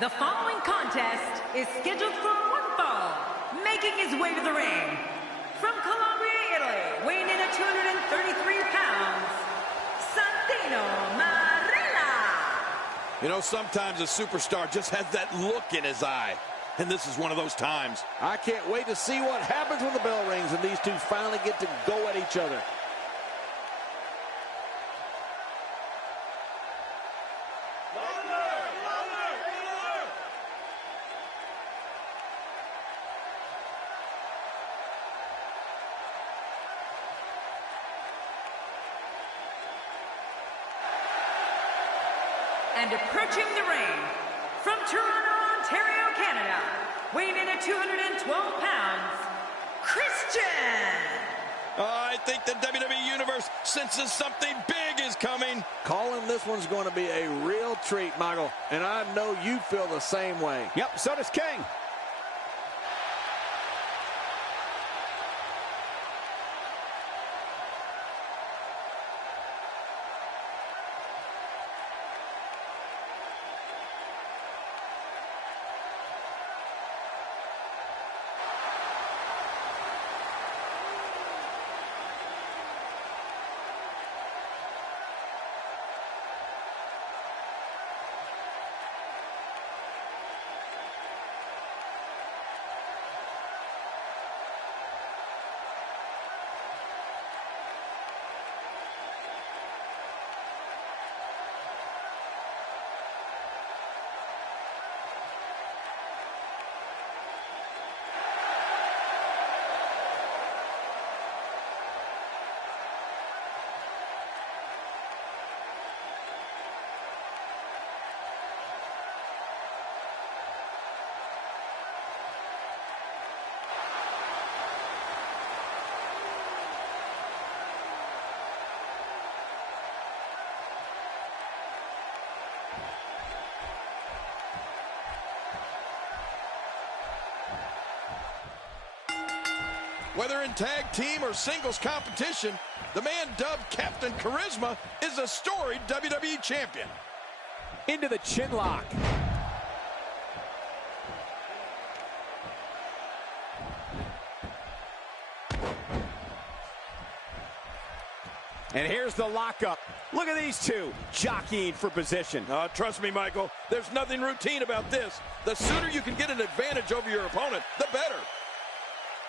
The following contest is scheduled for one fall. Making his way to the ring, from Calabria, Italy, weighing in at 233 pounds, Santino Marella. You know, sometimes a superstar just has that look in his eye. And this is one of those times. I can't wait to see what happens when the bell rings and these two finally get to go at each other. And approaching the ring, from Toronto, Ontario, Canada, weighing in at 212 pounds, Christian. I think the WWE Universe senses something big is coming. Calling this one's going to be a real treat, Michael. And I know you feel the same way. Yep, so does King. Whether in tag team or singles competition, the man dubbed Captain Charisma is a storied WWE champion. Into the chin lock. And here's the lockup. Look at these two jockeying for position. Trust me, Michael, there's nothing routine about this. The sooner you can get an advantage over your opponent, the better.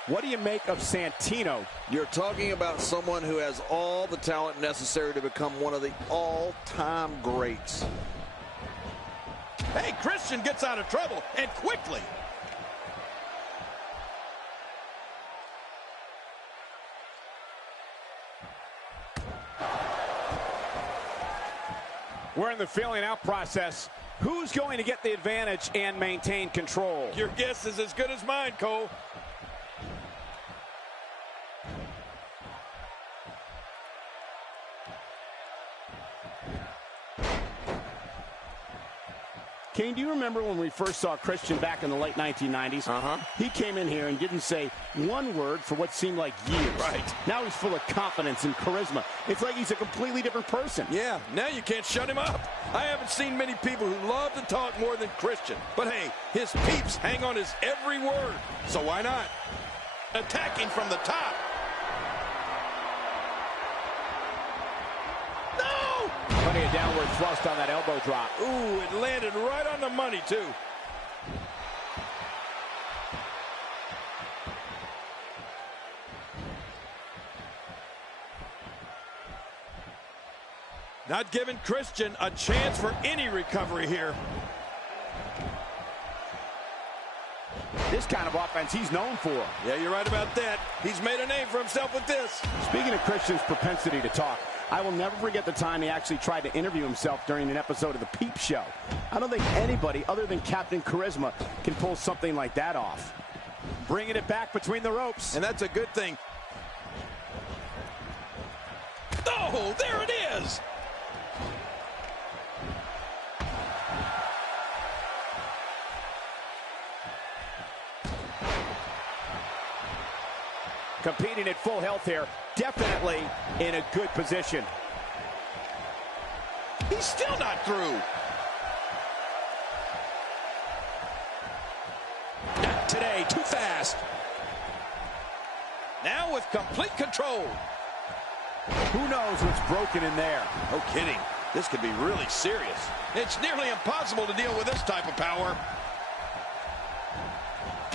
What do you make of Santino? You're talking about someone who has all the talent necessary to become one of the all-time greats. Hey, Christian gets out of trouble, and quickly. We're in the feeling out process. Who's going to get the advantage and maintain control? Your guess is as good as mine, Cole. Kane, do you remember when we first saw Christian back in the late 1990s? He came in here and didn't say one word for what seemed like years. Right. Now he's full of confidence and charisma. It's like he's a completely different person. Yeah, now you can't shut him up. I haven't seen many people who love to talk more than Christian. But hey, his peeps hang on his every word. So why not? Attacking from the top. Plenty of downward thrust on that elbow drop. Ooh, it landed right on the money, too. Not giving Christian a chance for any recovery here. This kind of offense he's known for. Yeah, you're right about that. He's made a name for himself with this. Speaking of Christian's propensity to talk, I will never forget the time he actually tried to interview himself during an episode of The Peep Show. I don't think anybody other than Captain Charisma can pull something like that off. Bringing it back between the ropes. And that's a good thing. Oh, there it is! Competing at full health here. Definitely in a good position. He's still not through. Too fast. Now with complete control. Who knows what's broken in there? No kidding. This could be really serious. It's nearly impossible to deal with this type of power.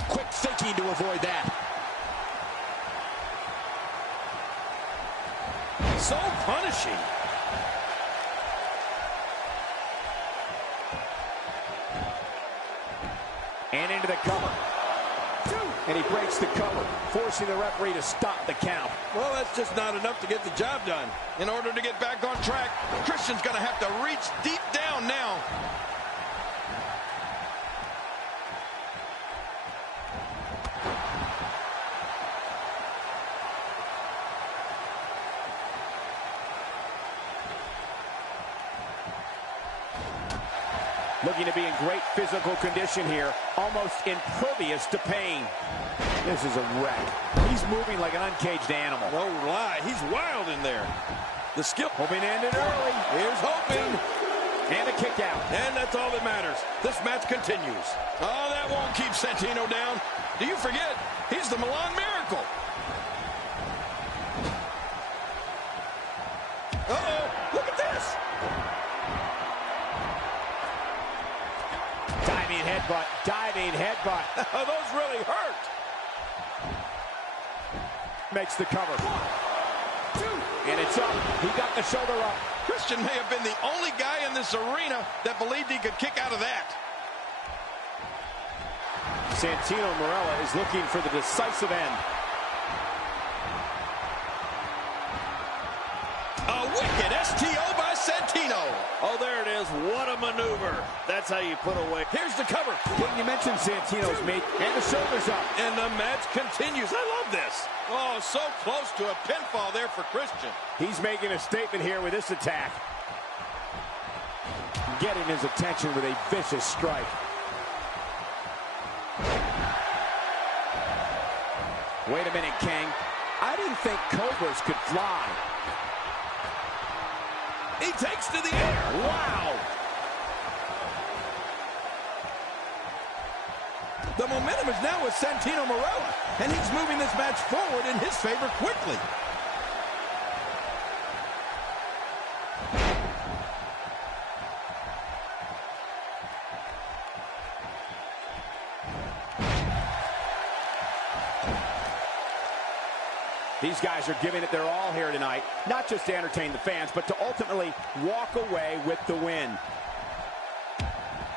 Quick thinking to avoid that. So punishing. And into the cover. And he breaks the cover, forcing the referee to stop the count. Well, that's just not enough to get the job done. In order to get back on track, Christian's going to have to reach deep down now. Looking to be in great physical condition here, almost impervious to pain. This is a wreck. He's moving like an uncaged animal. No lie, he's wild in there. The skill. Hoping to end it early. Here's hoping. And a kick out. And that's all that matters. This match continues. Oh, that won't keep Santino down. Do you forget? He's the Milan Miracle. Uh-oh, look at this. Diving headbutt, diving headbutt. Oh, those really hurt. Makes the cover. And it's up. He got the shoulder up. Christian may have been the only guy in this arena that believed he could kick out of that. Santino Marella is looking for the decisive end. A wicked STO by Santino. Oh, there it is. What a maneuver. That's how you put away. Here's the cover. King, you mentioned Santino's meat, and the shoulders up. And the match continues. I love this. Oh, so close to a pinfall there for Christian. He's making a statement here with this attack. Getting his attention with a vicious strike. Wait a minute, King. I didn't think Cobras could fly. He takes to the air. Wow. The momentum is now with Santino Marella, and he's moving this match forward in his favor quickly. These guys are giving it their all here tonight, not just to entertain the fans, but to ultimately walk away with the win.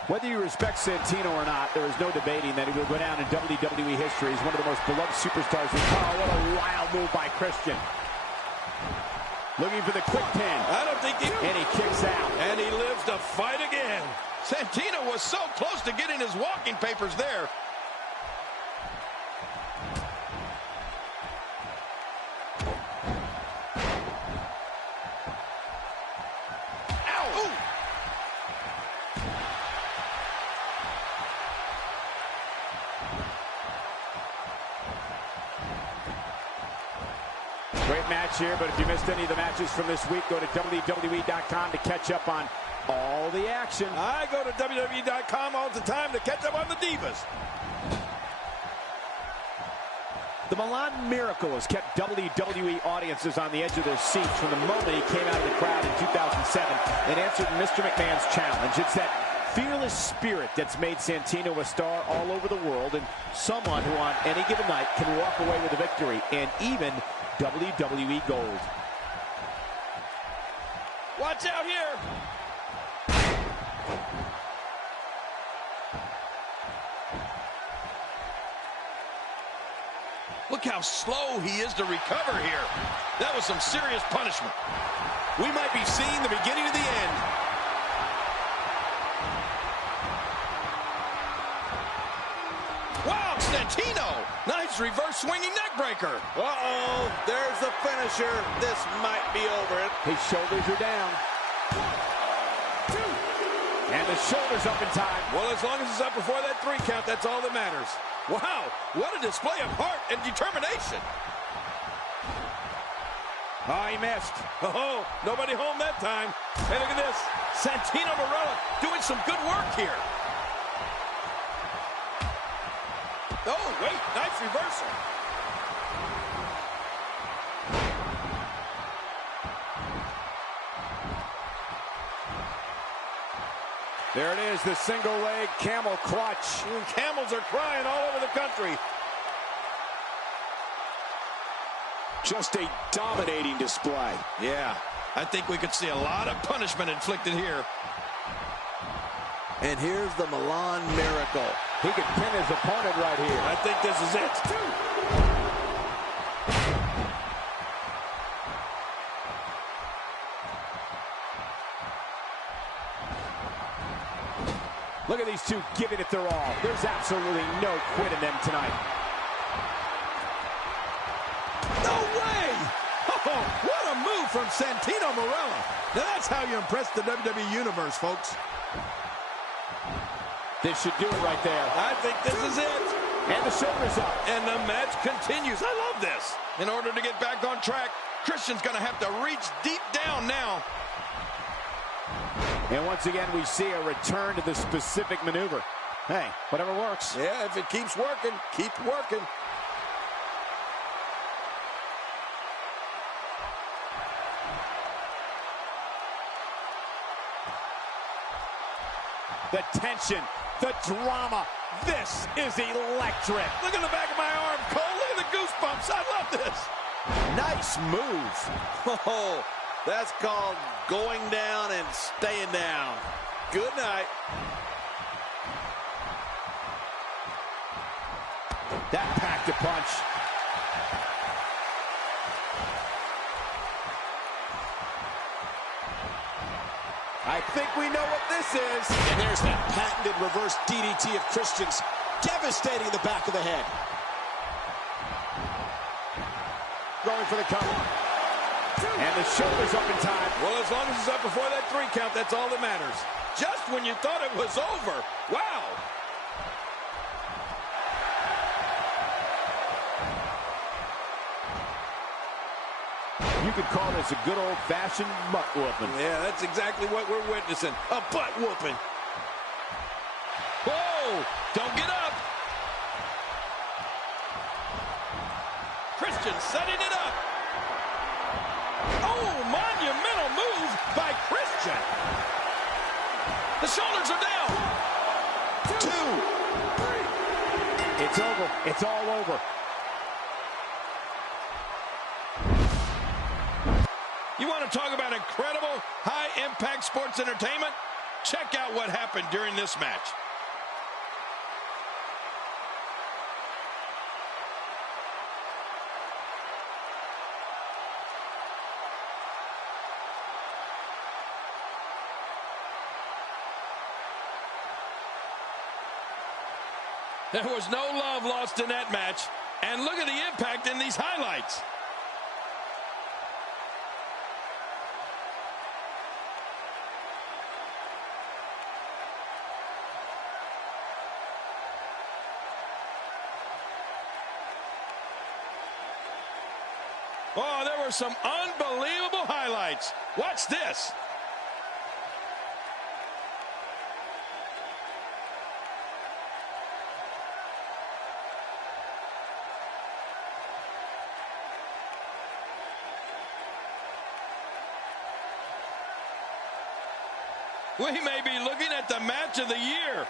Whether you respect Santino or not, there is no debating that he will go down in WWE history as one of the most beloved superstars. Oh, what a wild move by Christian. Looking for the quick pin. I don't think he... And he kicks out. And he lives to fight again. Santino was so close to getting his walking papers there. Great match here, but if you missed any of the matches from this week, go to WWE.com to catch up on all the action. I go to WWE.com all the time to catch up on the Divas. The Milan Miracle has kept WWE audiences on the edge of their seats from the moment he came out of the crowd in 2007 and answered Mr. McMahon's challenge. It's that fearless spirit that's made Santino a star all over the world and someone who on any given night can walk away with a victory and even WWE gold. Watch out here. Look how slow he is to recover here. That was some serious punishment. We might be seeing the beginning of the end. Wow, Santino. Nice reverse swinging neck breaker. Uh-oh, there's the finisher. This might be over. His shoulders are down. And the shoulders up in time. Well, as long as it's up before that 3 count, that's all that matters. Wow, what a display of heart and determination. Oh, he missed. Oh, nobody home that time. Hey, look at this. Santino Marella doing some good work here. Oh, wait, nice reversal. There it is, the single leg camel clutch. Camels are crying all over the country. Just a dominating display. Yeah, I think we could see a lot of punishment inflicted here. And here's the Milan Miracle. He could pin his opponent right here. I think this is it. Look at these two giving it their all. There's absolutely no quit in them tonight. No way! Oh, what a move from Santino Marella. Now that's how you impress the WWE Universe, folks. This should do it right there. I think this is it. And the shoulder's up. And the match continues. I love this. In order to get back on track, Christian's going to have to reach deep down now. And once again, we see a return to the specific maneuver. Hey, whatever works. Yeah, if it keeps working, keep working. The tension, the drama. This is electric. Look at the back of my arm, Cole. Look at the goosebumps. I love this. Nice move. Oh, that's called going down and staying down. Good night. That packed a punch. I think we know what this is. And there's that patented reverse DDT of Christian's, devastating the back of the head. Going for the cover. And the shoulder's up in time. Well, as long as it's up before that 3 count, that's all that matters. Just when you thought it was over. Wow. You could call this a good old-fashioned butt whooping. Yeah, that's exactly what we're witnessing. A butt whooping. Whoa! Don't get up. Christian setting it up. Oh, monumental move by Christian. The shoulders are down. 2. It's over. It's all over. You want to talk about incredible, high-impact sports entertainment? Check out what happened during this match. There was no love lost in that match. And look at the impact in these highlights. Oh, there were some unbelievable highlights. Watch this. We may be looking at the match of the year.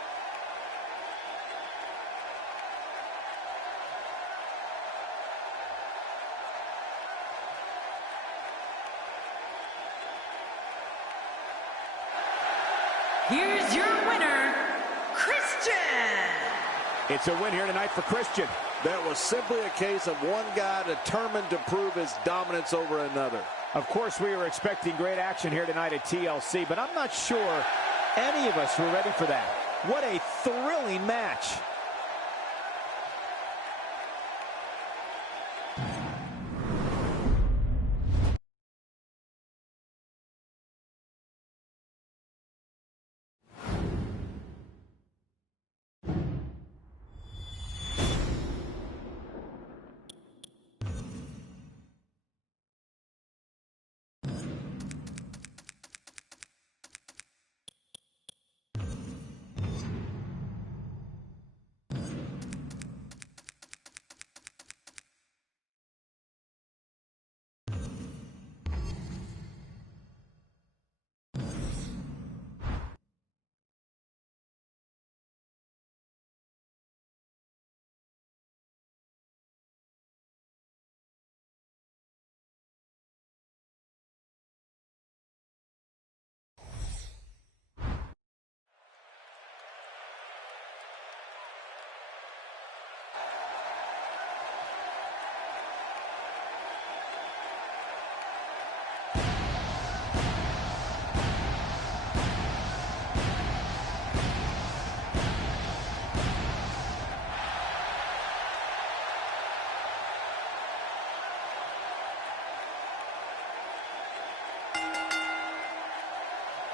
Here's your winner, Christian. It's a win here tonight for Christian. That was simply a case of one guy determined to prove his dominance over another. Of course, we were expecting great action here tonight at TLC, but I'm not sure any of us were ready for that. What a thrilling match.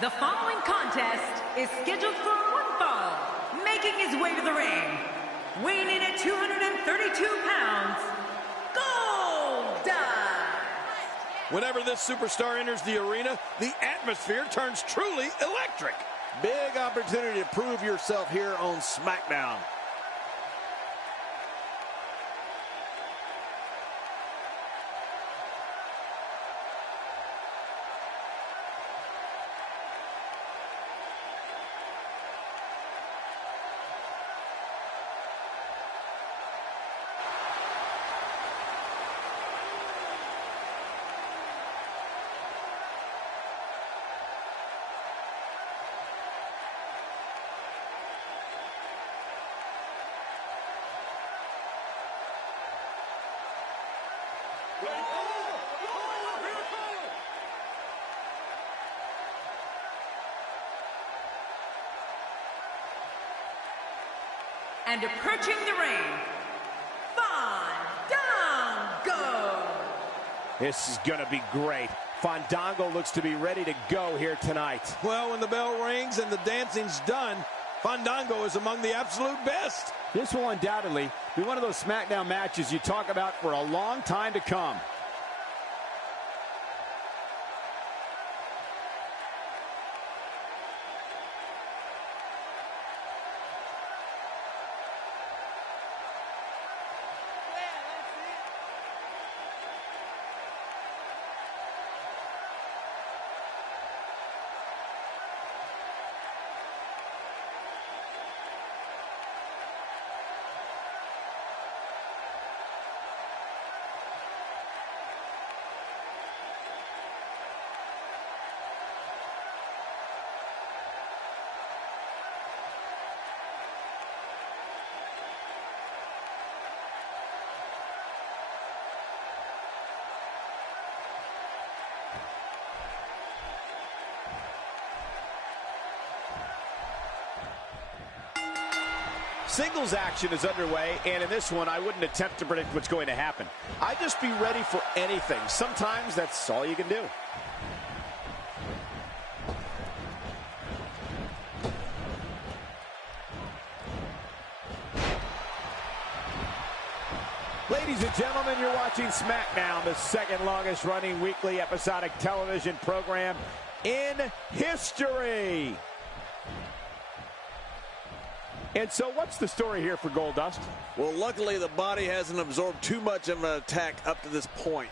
The following contest is scheduled for one fall, making his way to the ring, weighing in at 232 pounds, Goldust. Whenever this superstar enters the arena, the atmosphere turns truly electric. Big opportunity to prove yourself here on SmackDown. And approaching the ring, Fandango. This is going to be great. Fandango looks to be ready to go here tonight. Well, when the bell rings and the dancing's done, Fandango is among the absolute best. This will undoubtedly be one of those SmackDown matches you talk about for a long time to come. Singles action is underway, and in this one, I wouldn't attempt to predict what's going to happen. I'd just be ready for anything. Sometimes that's all you can do. Ladies and gentlemen, you're watching SmackDown, the second longest running weekly episodic television program in history. And so what's the story here for Goldust? Well, luckily the body hasn't absorbed too much of an attack up to this point.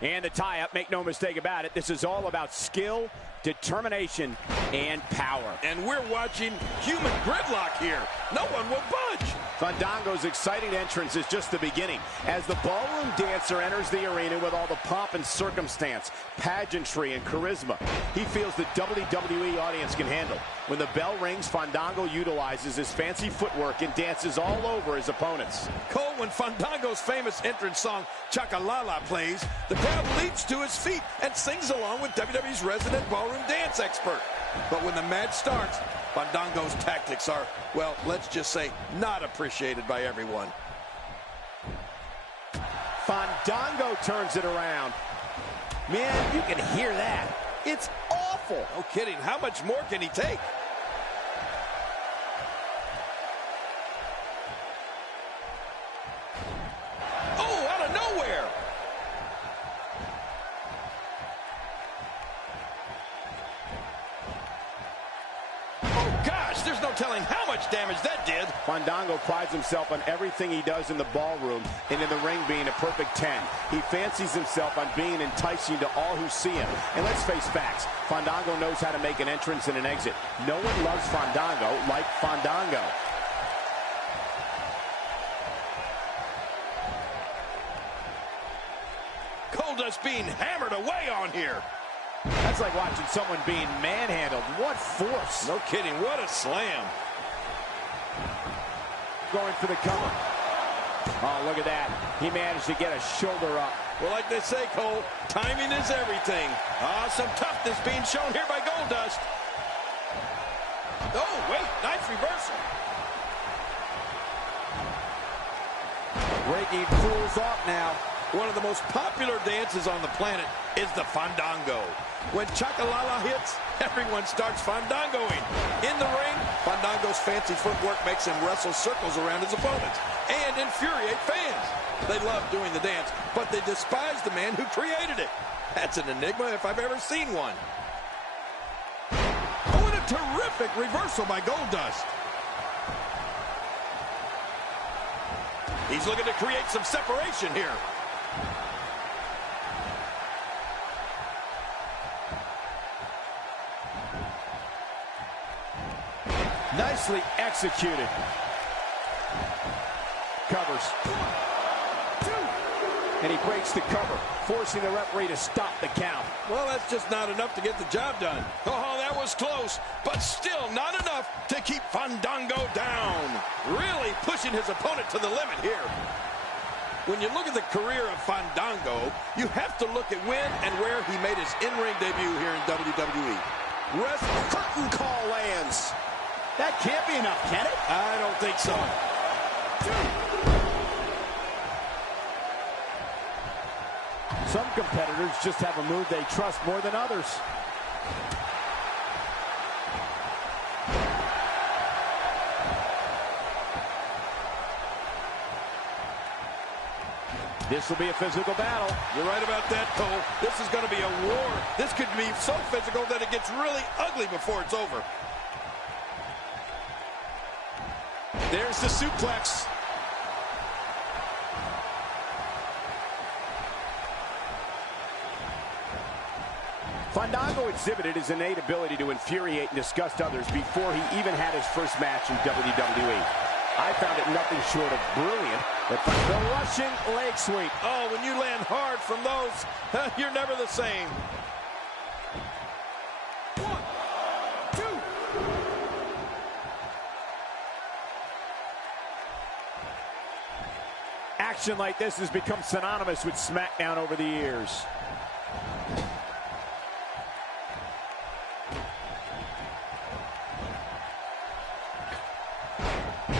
And the tie-up, make no mistake about it, this is all about skill, determination, and power. And we're watching human gridlock here. No one will budge. Fandango's exciting entrance is just the beginning. As the ballroom dancer enters the arena with all the pomp and circumstance, pageantry, and charisma, he feels the WWE audience can handle. When the bell rings, Fandango utilizes his fancy footwork and dances all over his opponents. Cole, when Fandango's famous entrance song, Chaka-La-La, plays, the crowd leaps to his feet and sings along with WWE's resident ballroom dance expert. But when the match starts, Fandango's tactics are, well, let's just say, not appreciated by everyone. Fandango turns it around. Man, you can hear that. It's awful. No kidding. How much more can he take? Oh, out of nowhere. Oh, gosh, there's no telling how much damage that did. Fandango prides himself on everything he does in the ballroom and in the ring being a perfect 10. He fancies himself on being enticing to all who see him. And let's face facts, Fandango knows how to make an entrance and an exit. No one loves Fandango like Fandango. Goldust being hammered away on here. That's like watching someone being manhandled. What force. No kidding. What a slam. Going for the cover. Oh, look at that. He managed to get a shoulder up. Well, like they say, Cole, timing is everything. Some toughness being shown here by Goldust. Oh, wait, nice reversal. Breaking fools off now. One of the most popular dances on the planet is the fandango. When Chakalala hits, everyone starts fandangoing. In the ring, Fandango's fancy footwork makes him wrestle circles around his opponents and infuriate fans. They love doing the dance, but they despise the man who created it. That's an enigma if I've ever seen one. Oh, and a terrific reversal by Goldust. He's looking to create some separation here. Nicely executed. Covers. 1, 2. And he breaks the cover, forcing the referee to stop the count. Well, that's just not enough to get the job done. Oh, that was close, but still not enough to keep Fandango down. Really pushing his opponent to the limit here. When you look at the career of Fandango, you have to look at when and where he made his in-ring debut here in WWE. Curtain call lands. That can't be enough, can it? I don't think so. 2. Some competitors just have a move they trust more than others. This will be a physical battle. You're right about that, Cole. This is going to be a war. This could be so physical that it gets really ugly before it's over. There's the suplex. Fandango exhibited his innate ability to infuriate and disgust others before he even had his first match in WWE. I found it nothing short of brilliant. But the rushing leg sweep. Oh, when you land hard from those, you're never the same. 1, 2. Action like this has become synonymous with SmackDown over the years.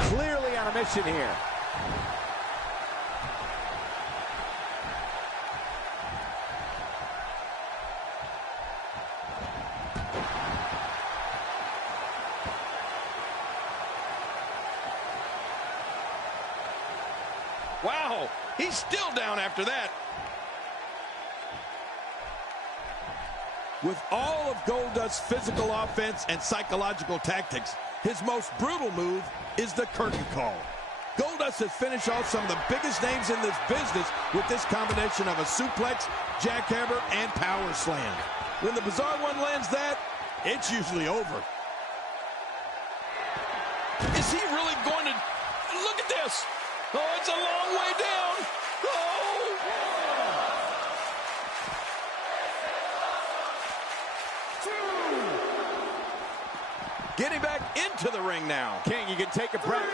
Clearly on a mission here. Wow, he's still down after that. With all of Goldust's physical offense and psychological tactics, his most brutal move is the curtain call. Goldust has finished off some of the biggest names in this business with this combination of a suplex, jackhammer, and power slam. When the Bizarre One lands that, it's usually over. Is he really going to... Look at this! Oh, it's a long way down! Oh! Getting back into the ring now. King, you can take a breath.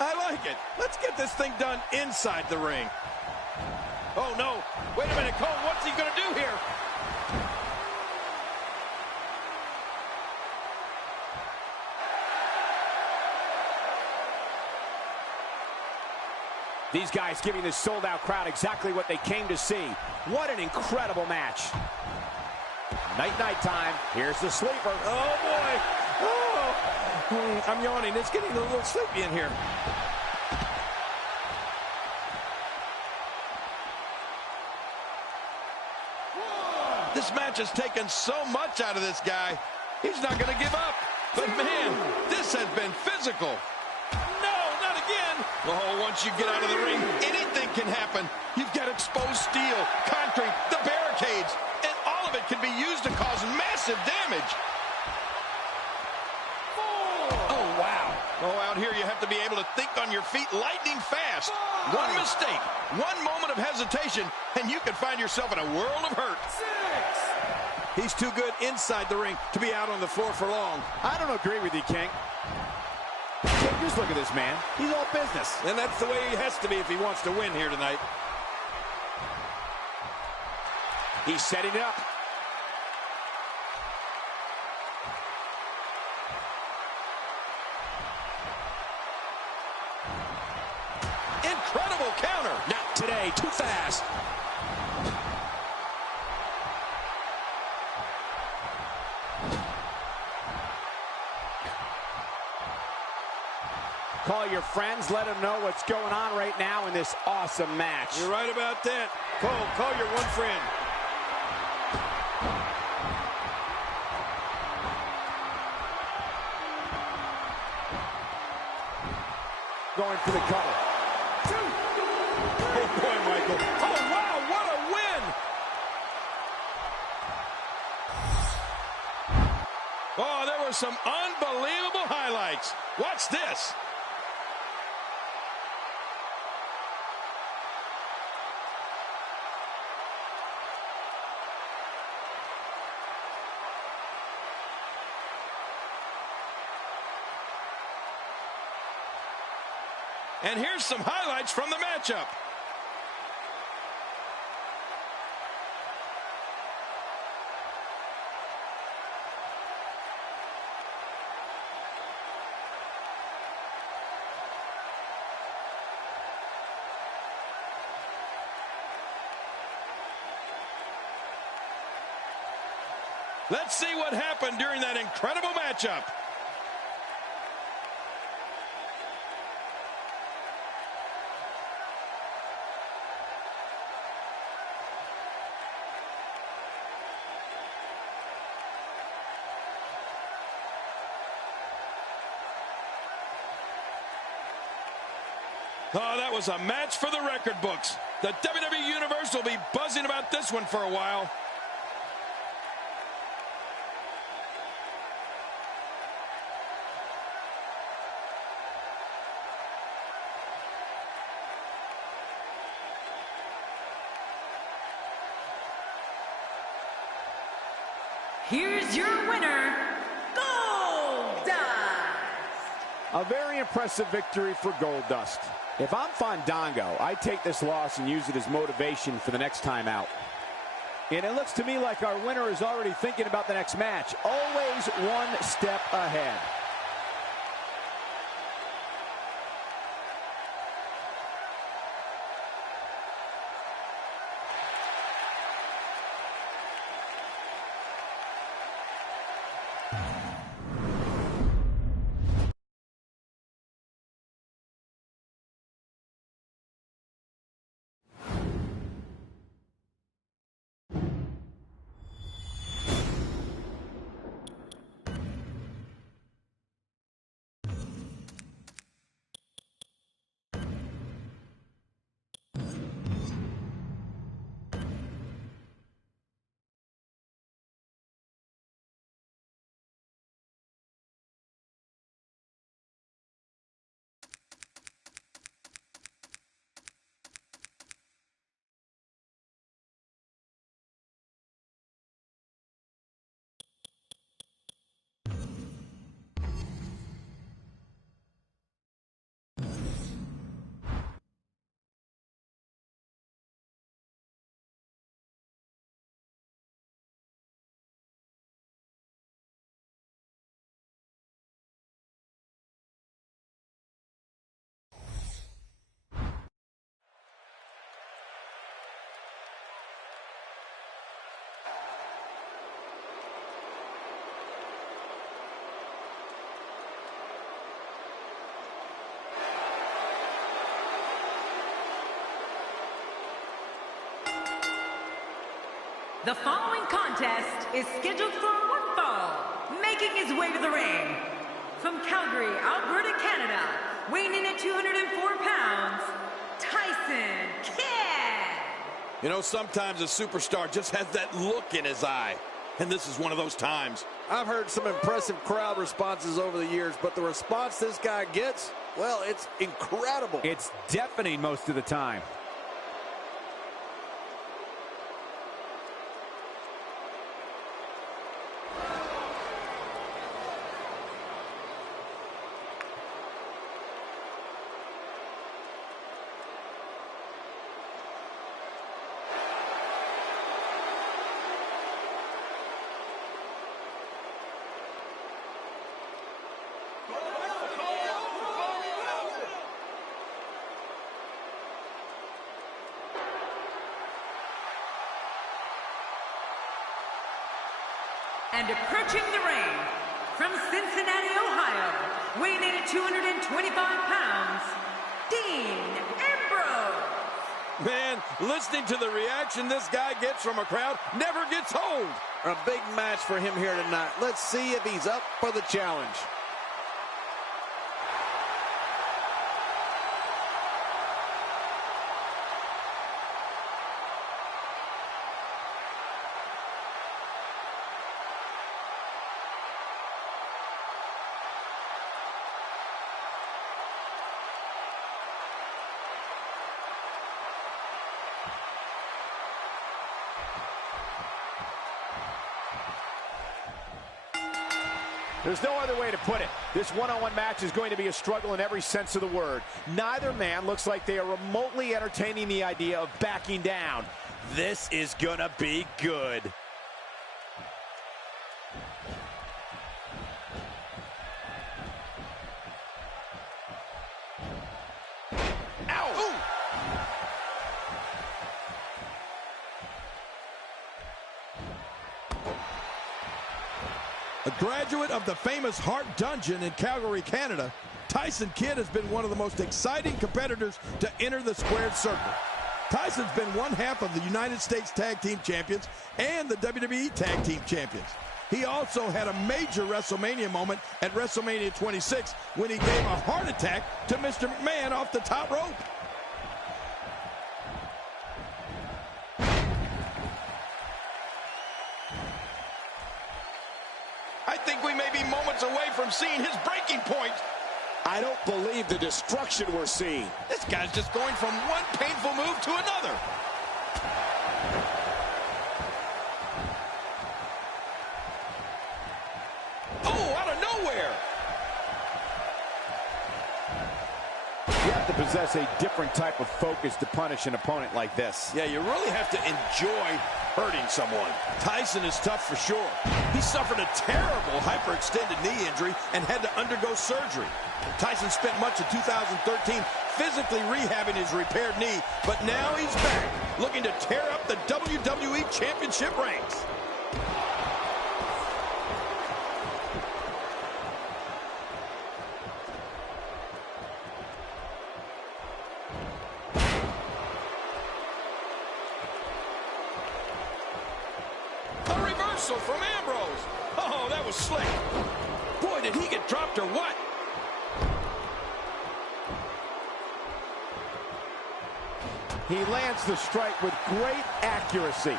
I like it. Let's get this thing done inside the ring. Oh, no. Wait a minute, Cole. What's he going to do here? These guys giving this sold-out crowd exactly what they came to see. What an incredible match. Night-night time. Here's the sleeper. Oh, boy. Oh, I'm yawning. It's getting a little sleepy in here. This match has taken so much out of this guy. He's not going to give up. But, man, this has been physical. No, not again. Oh, once you get out of the ring, anything can happen. You've got exposed steel, concrete, the barricades, and all of it can be used to cause massive damage. Oh, wow. Oh, out here you have to be able to think on your feet lightning fast. One mistake, one moment of hesitation, and you could find yourself in a world of hurt. 6. He's too good inside the ring to be out on the floor for long. I don't agree with you, King. King, just look at this man. He's all business. And that's the way he has to be if he wants to win here tonight. He's setting it up. Incredible counter. Not today, too fast. Call your friends, let them know what's going on right now in this awesome match. You're right about that. Cole, call your one friend. Going for the cover. Oh, boy, Michael. Oh, wow, what a win. Oh, there were some unbelievable highlights. Watch this. And here's some highlights from the matchup. Let's see what happened during that incredible matchup. Oh, that was a match for the record books. The WWE Universe will be buzzing about this one for a while. Here's your winner, Goldust. A very impressive victory for Goldust. If I'm Fandango, I take this loss and use it as motivation for the next time out. And it looks to me like our winner is already thinking about the next match. Always one step ahead. The following contest is scheduled for one fall. Making his way to the ring, from Calgary, Alberta, Canada, weighing in at 204 pounds, Tyson Kidd. You know, sometimes a superstar just has that look in his eye. And this is one of those times. I've heard some impressive crowd responses over the years, but the response this guy gets, well, it's incredible. It's deafening most of the time. And approaching the ring, from Cincinnati, Ohio, weighing in at 225 pounds, Dean Ambrose. Man, listening to the reaction this guy gets from a crowd never gets old. A big match for him here tonight. Let's see if he's up for the challenge. There's no other way to put it. This one-on-one match is going to be a struggle in every sense of the word. Neither man looks like they are remotely entertaining the idea of backing down. This is gonna be good. A graduate of the famous Hart Dungeon in Calgary, Canada, Tyson Kidd has been one of the most exciting competitors to enter the squared circle. Tyson's been one half of the United States Tag Team Champions and the WWE Tag Team Champions. He also had a major WrestleMania moment at WrestleMania 26 when he gave a heart attack to Mr. McMahon off the top rope. I think we may be moments away from seeing his breaking point. I don't believe the destruction we're seeing. This guy's just going from one painful move to another. Oh, out of nowhere. You have to possess a different type of focus to punish an opponent like this. Yeah, you really have to enjoy hurting someone. Tyson is tough for sure. He suffered a terrible hyperextended knee injury and had to undergo surgery. Tyson spent much of 2013 physically rehabbing his repaired knee, but now he's back, looking to tear up the WWE Championship ranks. A reversal from Ambrose. Oh, that was slick. Boy, did he get dropped or what? He lands the strike with great accuracy.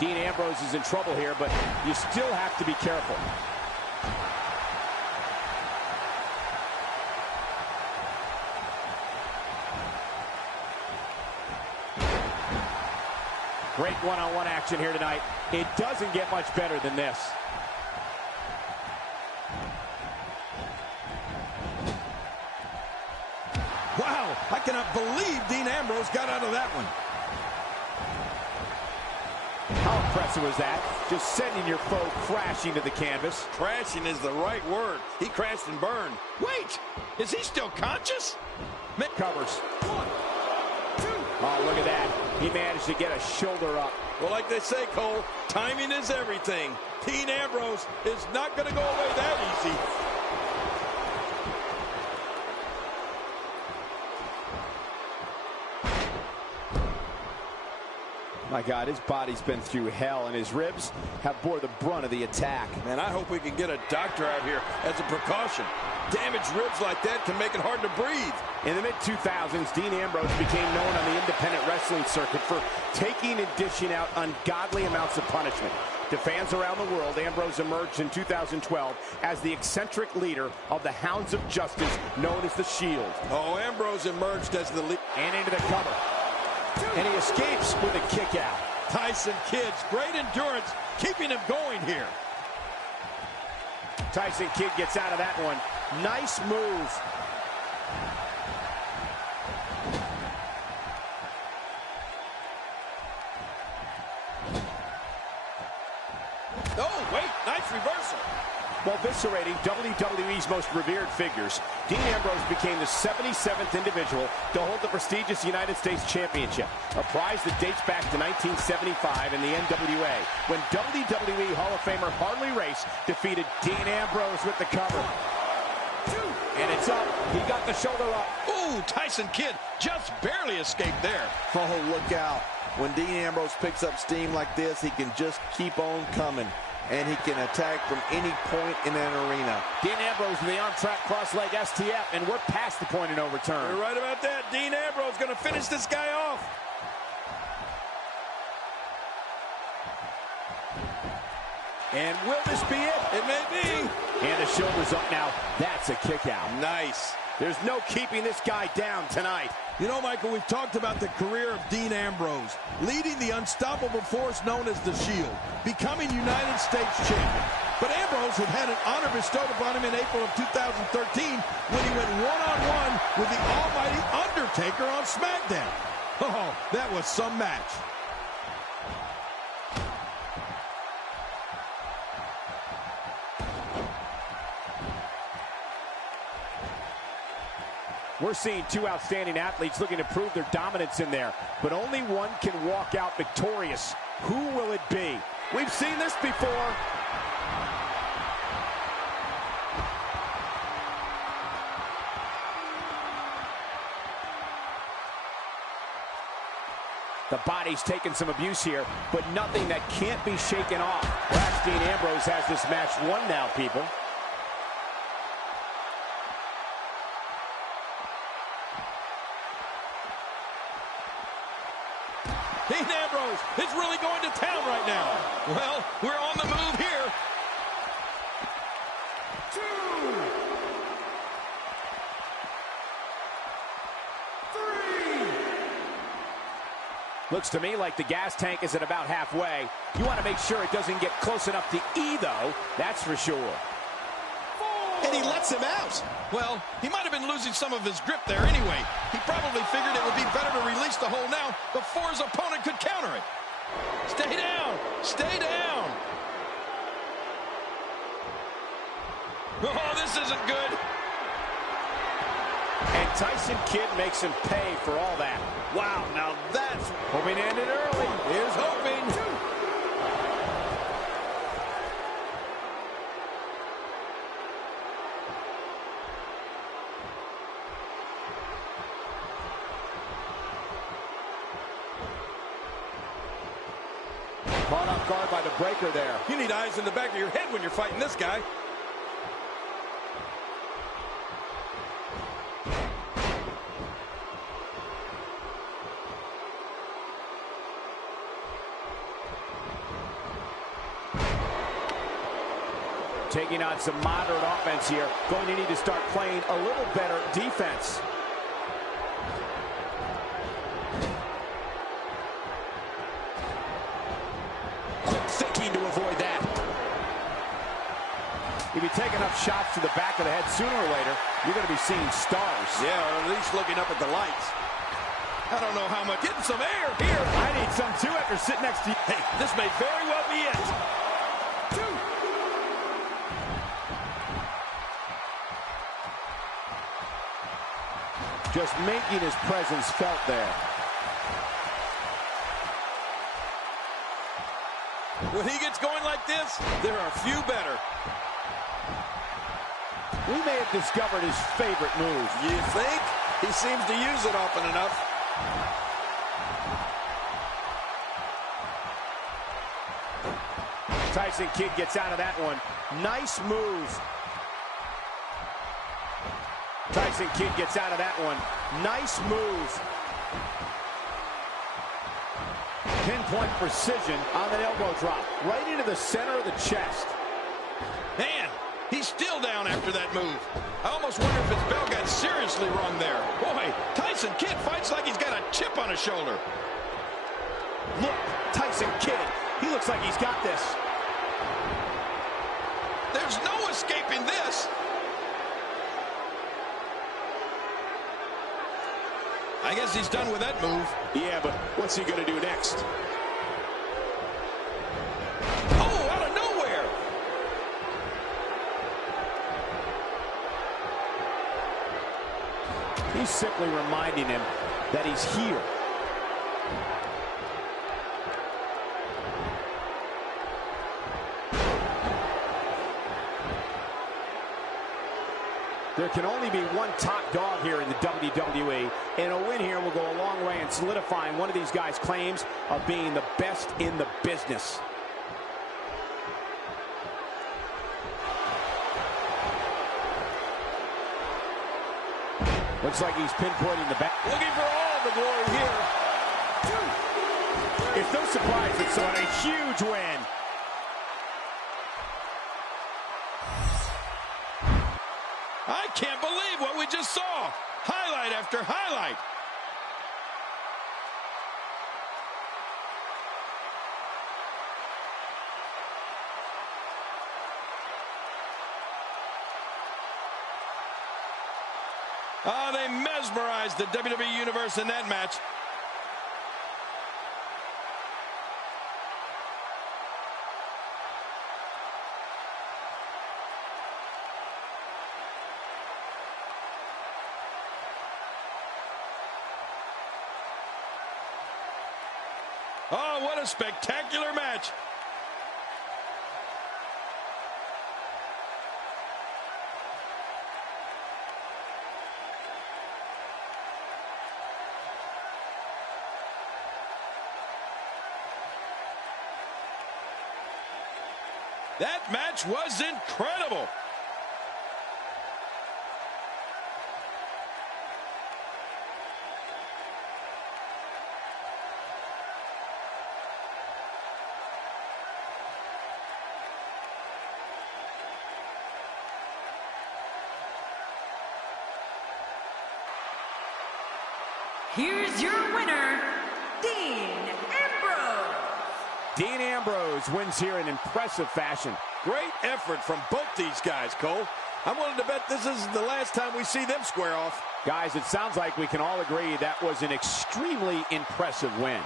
Dean Ambrose is in trouble here, but you still have to be careful. Great one-on-one action here tonight. It doesn't get much better than this. Wow, I cannot believe Dean Ambrose got out of that one. How impressive was that? Just sending your foe crashing to the canvas. Crashing is the right word. He crashed and burned. Wait, is he still conscious? Covers. 1, 2. Oh, look at that. He managed to get a shoulder up. Well, like they say, Cole, timing is everything. Dean Ambrose is not going to go away that easy. My God, his body's been through hell, and his ribs have bore the brunt of the attack. Man, I hope we can get a doctor out here as a precaution. Damaged ribs like that can make it hard to breathe. In the mid-2000s, Dean Ambrose became known on the independent wrestling circuit for taking and dishing out ungodly amounts of punishment. To fans around the world, Ambrose emerged in 2012 as the eccentric leader of the Hounds of Justice, known as the Shield. Oh, Ambrose emerged as the leader. And into the cover. And he escapes with a kick out. Tyson Kidd's great endurance keeping him going here. Tyson Kidd gets out of that one. Nice move. Oh, wait, nice reversal. While eviscerating WWE's most revered figures, Dean Ambrose became the 77th individual to hold the prestigious United States Championship, a prize that dates back to 1975 in the NWA, when WWE Hall of Famer Harley Race defeated Dean Ambrose with the cover. And it's up. He got the shoulder up. Ooh, Tyson Kidd just barely escaped there. Oh, look out. When Dean Ambrose picks up steam like this, he can just keep on coming. And he can attack from any point in an arena. Dean Ambrose with the on-track cross-leg STF, and we're past the point of no return. You're right about that. Dean Ambrose going to finish this guy off. And will this be it? It may be. And the shoulder's up now. That's a kick out. Nice. There's no keeping this guy down tonight. You know, Michael, we've talked about the career of Dean Ambrose, leading the unstoppable force known as the Shield, becoming United States champion. But Ambrose had had an honor bestowed upon him in April of 2013 when he went one-on-one with the almighty Undertaker on SmackDown. Oh, that was some match. We're seeing two outstanding athletes looking to prove their dominance in there, but only one can walk out victorious. Who will it be? We've seen this before. The body's taken some abuse here, but nothing that can't be shaken off. Perhaps Dean Ambrose has this match won now, people. Dean Ambrose is really going to town right now. Well, we're on the move here. 2, 3. Looks to me like the gas tank is at about halfway. You want to make sure it doesn't get close enough to E, though. That's for sure. And he lets him out. Well, he might have been losing some of his grip there anyway. He probably figured it would be better to release the hold now before his opponent could counter it. Stay down. Stay down. Oh, this isn't good. And Tyson Kidd makes him pay for all that. Wow, now that's Hoping to end it early. Here's hoping. Caught off guard by the breaker there. You need eyes in the back of your head when you're fighting this guy. Taking on some moderate offense here. Going to need to start playing a little better defense. Thinking to avoid that. If you take enough shots to the back of the head, sooner or later, you're going to be seeing stars. Yeah, or at least looking up at the lights. I don't know how much. Getting some air here. I need some too after sitting next to you. Hey, this may very well be it. 2. Just making his presence felt there. When he gets going like this, there are few better. We may have discovered his favorite move. You think? He seems to use it often enough. Tyson Kidd gets out of that one. Nice move. Tyson Kidd gets out of that one. Nice move. Pinpoint precision on that elbow drop. Right into the center of the chest. Man, he's still down after that move. I almost wonder if his bell got seriously wrong there. Boy, Tyson Kidd fights like he's got a chip on his shoulder. Look, Tyson Kidd. He looks like he's got this. There's no escaping this. I guess he's done with that move. Yeah, but what's he going to do next? Oh, out of nowhere. constantly reminding him that he's here. There can only be one top dog here in the WWE, and a win here will go a long way in solidifying one of these guys' claims of being the best in the business. Looks like he's pinpointing the back. Looking for all the glory here. It's no surprise it's a huge win. I can't believe what we just saw. Highlight after highlight. They mesmerized the WWE Universe in that match. Oh, what a spectacular match. That match was incredible. Here's your winner, Dean Ambrose. Dean Ambrose wins here in impressive fashion. Great effort from both these guys, Cole. I'm willing to bet this is the last time we see them square off. Guys, it sounds like we can all agree that was an extremely impressive win.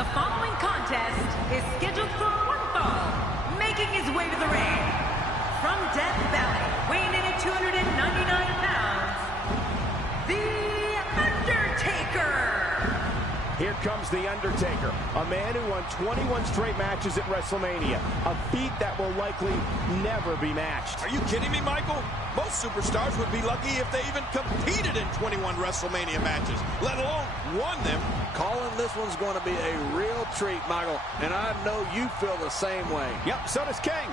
The following contest is scheduled for one fall, making his way to the ring. From Death Valley, weighing in at 299 pounds, The Undertaker. Here comes The Undertaker, a man who won 21 straight matches at WrestleMania, a feat that will likely never be matched. Are you kidding me, Michael? Most superstars would be lucky if they even competed in 21 WrestleMania matches, let alone won them. Calling this one's going to be a real treat, Michael, and I know you feel the same way. Yep, so does King.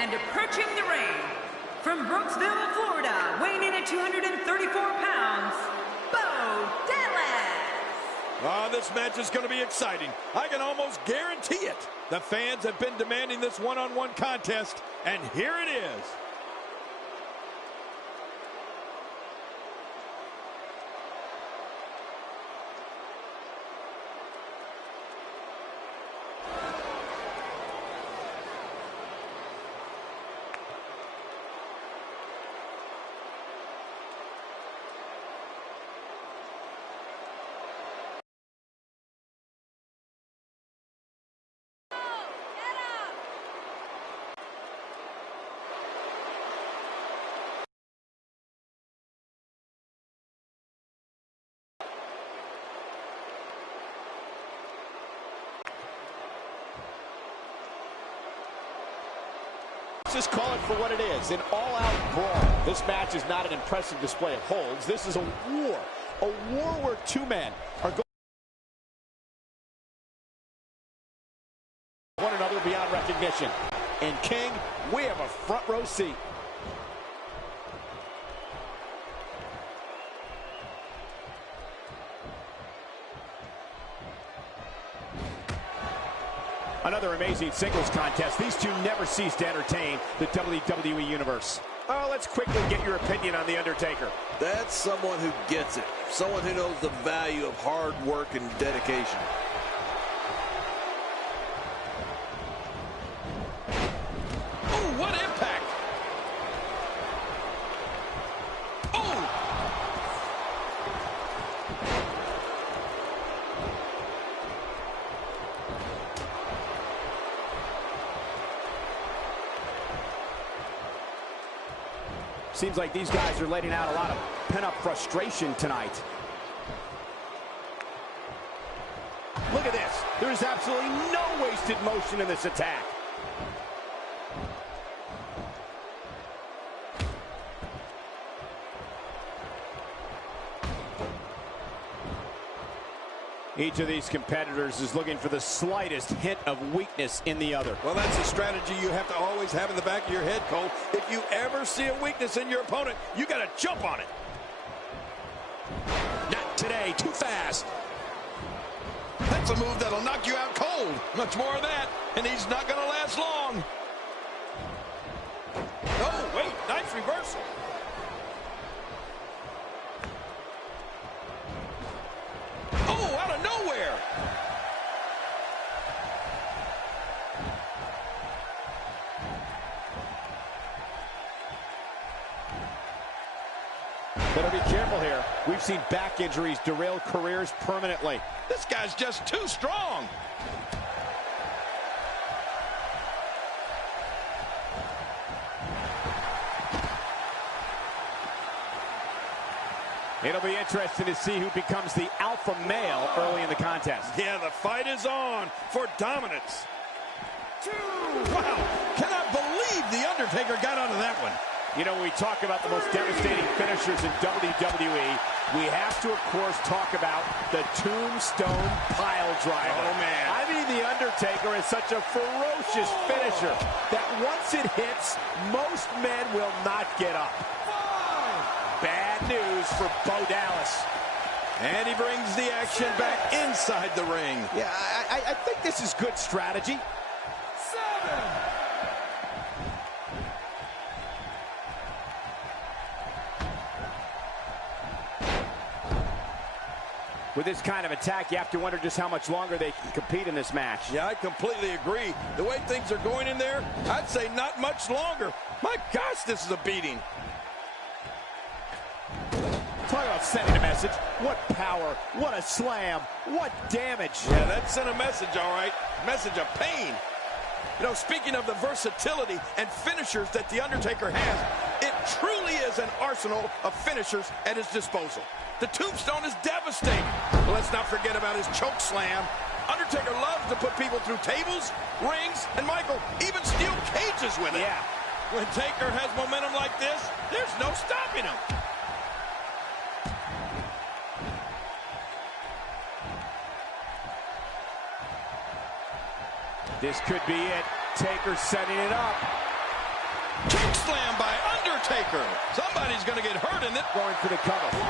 And approaching the ring, from Brooksville, Florida, weighing in at 234 pounds, Bo Dallas. Oh, this match is going to be exciting. I can almost guarantee it. The fans have been demanding this one-on-one contest, and here it is. Let's just call it for what it is, an all-out brawl. This match is not an impressive display of holds. This is a war where two men are going one another beyond recognition. And King, we have a front row seat. Another amazing singles contest. These two never cease to entertain the WWE Universe. Oh, let's quickly get your opinion on The Undertaker. That's someone who gets it. Someone who knows the value of hard work and dedication. Oh, what impact! Oh! Seems like these guys are letting out a lot of pent-up frustration tonight. Look at this. There's absolutely no wasted motion in this attack. Each of these competitors is looking for the slightest hint of weakness in the other. Well, that's a strategy you have to always have in the back of your head, Cole. If you ever see a weakness in your opponent, you got to jump on it. Not today, too fast. That's a move that'll knock you out cold. Much more of that, and he's not going to last long. Oh, wait, nice reversal. Oh, out of nowhere. Better be careful here. We've seen back injuries derail careers permanently. This guy's just too strong. It'll be interesting to see who becomes the alpha male early in the contest. Yeah, the fight is on for dominance. Wow, cannot believe The Undertaker got out of that one. You know, when we talk about the most devastating finishers in WWE, we have to, of course, talk about the Tombstone Pile Driver. Oh, man. I mean, The Undertaker is such a ferocious finisher that once it hits, most men will not get up. Bad news for Bo Dallas. And he brings the action back inside the ring. Yeah, I think this is good strategy. 7. With this kind of attack, you have to wonder just how much longer they can compete in this match. Yeah, I completely agree. The way things are going in there, I'd say not much longer. My gosh, this is a beating. Talk about sending a message. What power, what a slam, what damage. Yeah, that sent a message, all right. Message of pain. You know, speaking of the versatility and finishers that The Undertaker has, it truly is an arsenal of finishers at his disposal. The Tombstone is devastating. But let's not forget about his choke slam. Undertaker loves to put people through tables, rings, and Michael, even steel cages with it. Yeah. When Taker has momentum like this, there's no stopping him. This could be it. Taker setting it up. slam by Undertaker. Somebody's going to get hurt in it. Going for the cover. 1,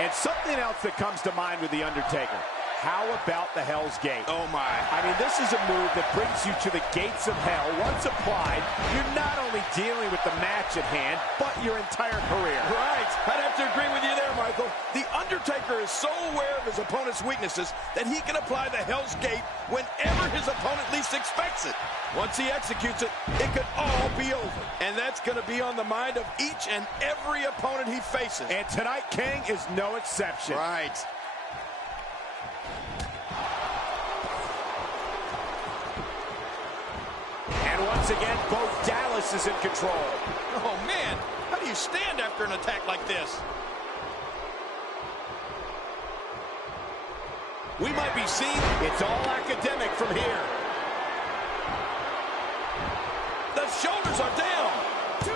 2. And something else that comes to mind with the Undertaker. How about the Hell's Gate? Oh, my. I mean, this is a move that brings you to the gates of hell. Once applied, you're not only dealing with the match at hand, but your entire career. Right. I'd have to agree with you there, Michael. The Undertaker is so aware of his opponent's weaknesses that he can apply the Hell's Gate whenever his opponent least expects it. Once he executes it, it could all be over. And that's going to be on the mind of each and every opponent he faces. And tonight, King, is no exception. Right. Once again, Bo Dallas is in control. Oh, man. How do you stand after an attack like this? We might be seeing... It's all academic from here. The shoulders are down. 2.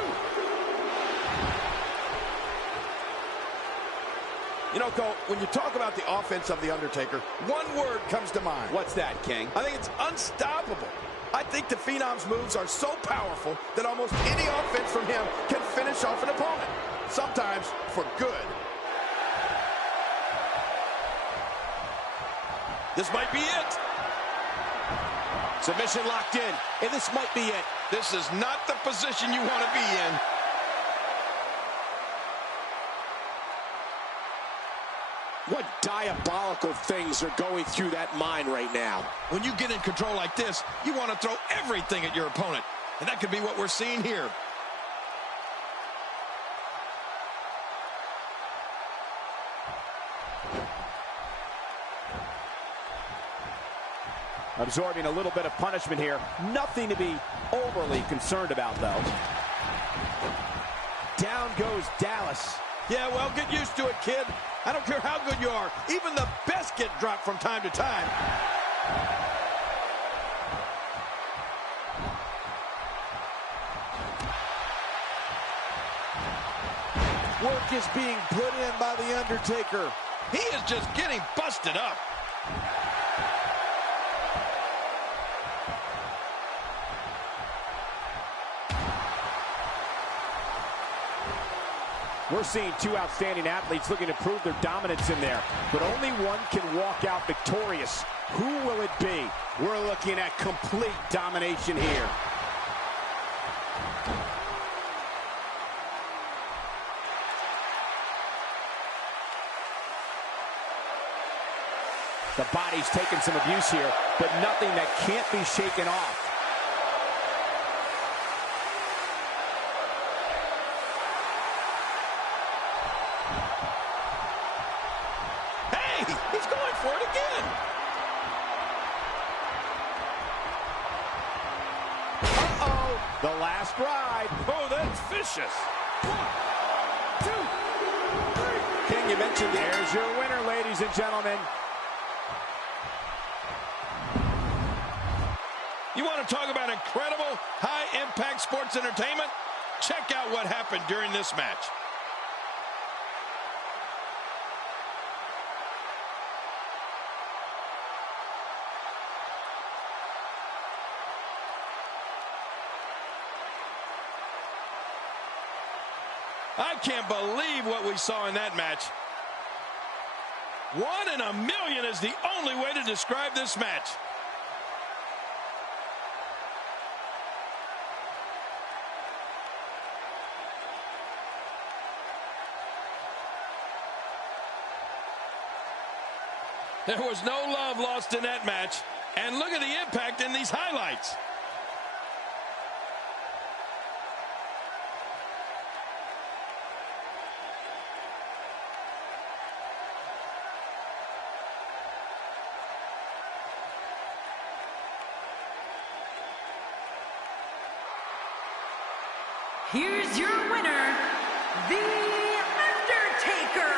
You know, Cole, when you talk about the offense of The Undertaker, one word comes to mind. What's that, King? I think it's unstoppable. I think the Phenom's moves are so powerful that almost any offense from him can finish off an opponent, sometimes for good. This might be it. Submission locked in, and this might be it. This is not the position you want to be in. What diabolical things are going through that mind right now? When you get in control like this, you want to throw everything at your opponent. And that could be what we're seeing here. Absorbing a little bit of punishment here. Nothing to be overly concerned about, though. Down goes Dallas. Yeah, well, get used to it, kid. I don't care how good you are. Even the best get dropped from time to time. Work is being put in by The Undertaker. He is just getting busted up. We're seeing two outstanding athletes looking to prove their dominance in there, but only one can walk out victorious. Who will it be? We're looking at complete domination here. The body's taking some abuse here, but nothing that can't be shaken off. He's going for it again. Uh-oh, the last ride. Oh, that's vicious. 1, 2, 3. King, you mentioned there's your winner, ladies and gentlemen. You want to talk about incredible, high-impact sports entertainment? Check out what happened during this match. I can't believe what we saw in that match. 1 in a million is the only way to describe this match. There was no love lost in that match. And look at the impact in these highlights. Here's your winner, The Undertaker.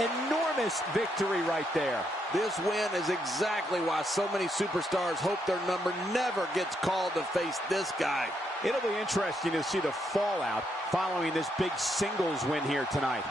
Enormous victory right there. This win is exactly why so many superstars hope their number never gets called to face this guy. It'll be interesting to see the fallout following this big singles win here tonight.